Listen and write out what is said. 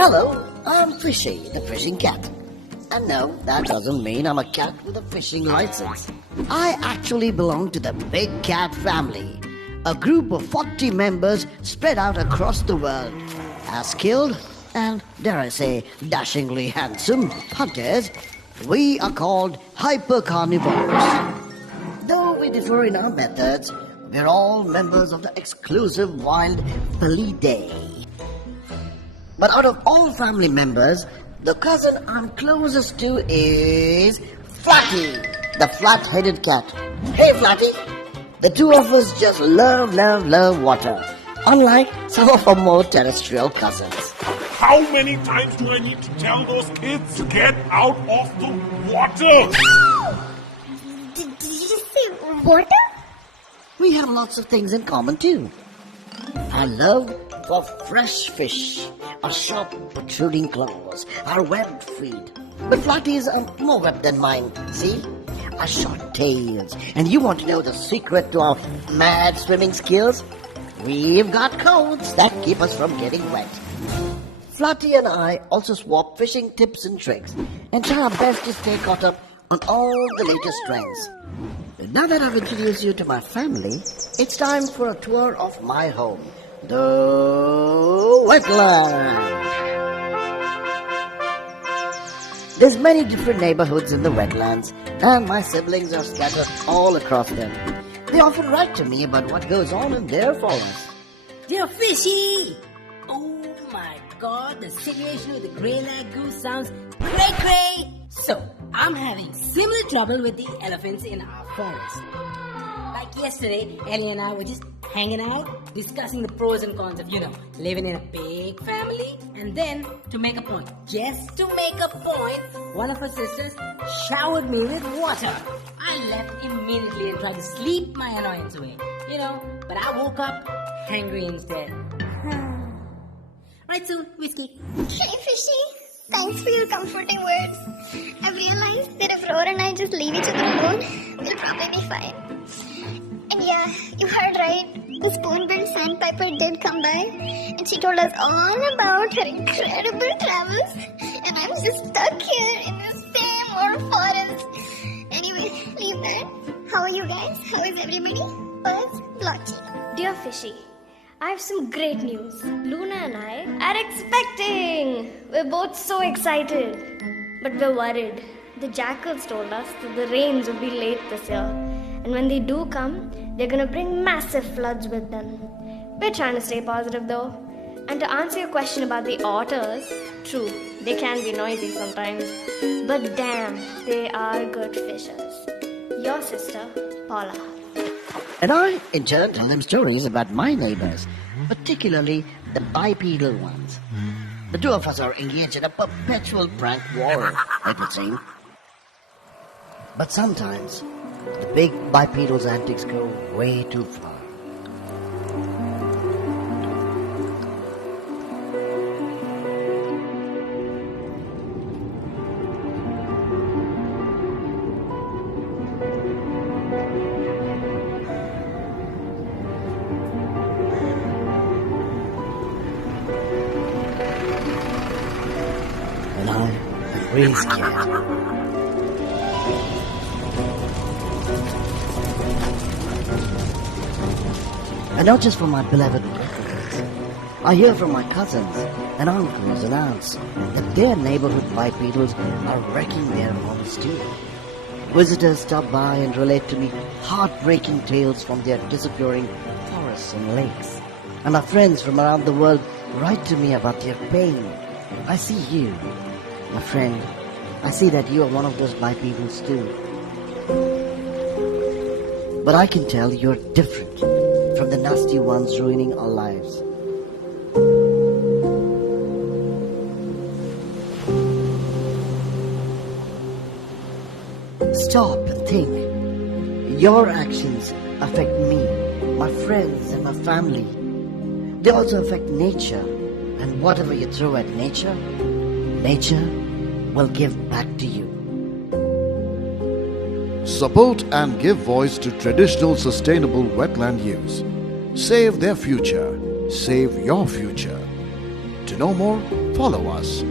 Hello, I'm Fishy, the fishing cat. And no, that doesn't mean I'm a cat with a fishing license. I actually belong to the big cat family, a group of 40 members spread out across the world, as skilled and, dare I say, dashingly handsome hunters. We are called hyper-carnivores. Though we differ in our methods, we're all members of the exclusive wild Felidae. But out of all family members, the cousin I'm closest to is Flatty, the flat-headed cat. Hey Flatty! The two of us just love water, unlike some of our more terrestrial cousins. How many times do I need to tell those kids to get out of the water? Did you just say water? We have lots of things in common too. Our love for fresh fish, our sharp protruding claws, our webbed feet. But Flatty's are more webbed than mine, see? Our short tails. And you want to know the secret to our mad swimming skills? We've got codes that keep us from getting wet. Flatty and I also swap fishing tips and tricks and try our best to stay caught up on all the latest trends. Now that I've introduced you to my family, it's time for a tour of my home, the Wetlands. There's many different neighborhoods in the Wetlands, and my siblings are scattered all across them. They often write to me about what goes on in their forests. Dear Fishy! Oh my god, the situation with the grey-lag goose sounds cray-cray! So, I'm having similar trouble with the elephants in our forest. Like yesterday, Ellie and I were just hanging out, discussing the pros and cons of, living in a big family. And then, to make a point, just to make a point, one of her sisters showered me with water. I left immediately and tried to sleep my annoyance away. But I woke up hangry instead. Right soon, Whiskey. Hey Fishy, thanks for your comforting words. I've realized that if Roar and I just leave each other alone, we'll probably be fine. And yeah, you heard right. The spoon-billed sandpiper did come by, and she told us all about her incredible travels. And I'm just stuck here in this same old forest. Anyway, leave that. How are you guys? How is everybody? Buzz, Blotchy. Dear Fishy, I have some great news. Luna and I are expecting. We're both so excited. But we're worried. The jackals told us that the rains will be late this year. And when they do come, they're gonna bring massive floods with them. We're trying to stay positive though. And to answer your question about the otters, true, they can be noisy sometimes. But damn, they are good fishers. Your sister, Paula. And I, in turn, tell them stories about my neighbors, particularly the bipedal ones. The two of us are engaged in a perpetual prank war, it would seem. But sometimes, the big bipedal's antics go way too far. And I'm really scared. And not just from my beloved relatives. I hear from my cousins and uncles and aunts that their neighborhood bipedals are wrecking their homes too. Visitors stop by and relate to me heartbreaking tales from their disappearing forests and lakes. And our friends from around the world write to me about their pain. I see you, my friend. I see that you are one of those bipedals too. But I can tell you're different from the nasty ones ruining our lives. Stop and think. Your actions affect me, my friends and my family. They also affect nature. And whatever you throw at nature, nature will give back to you. Support and give voice to traditional sustainable wetland use. Save their future. Save your future. To know more, follow us.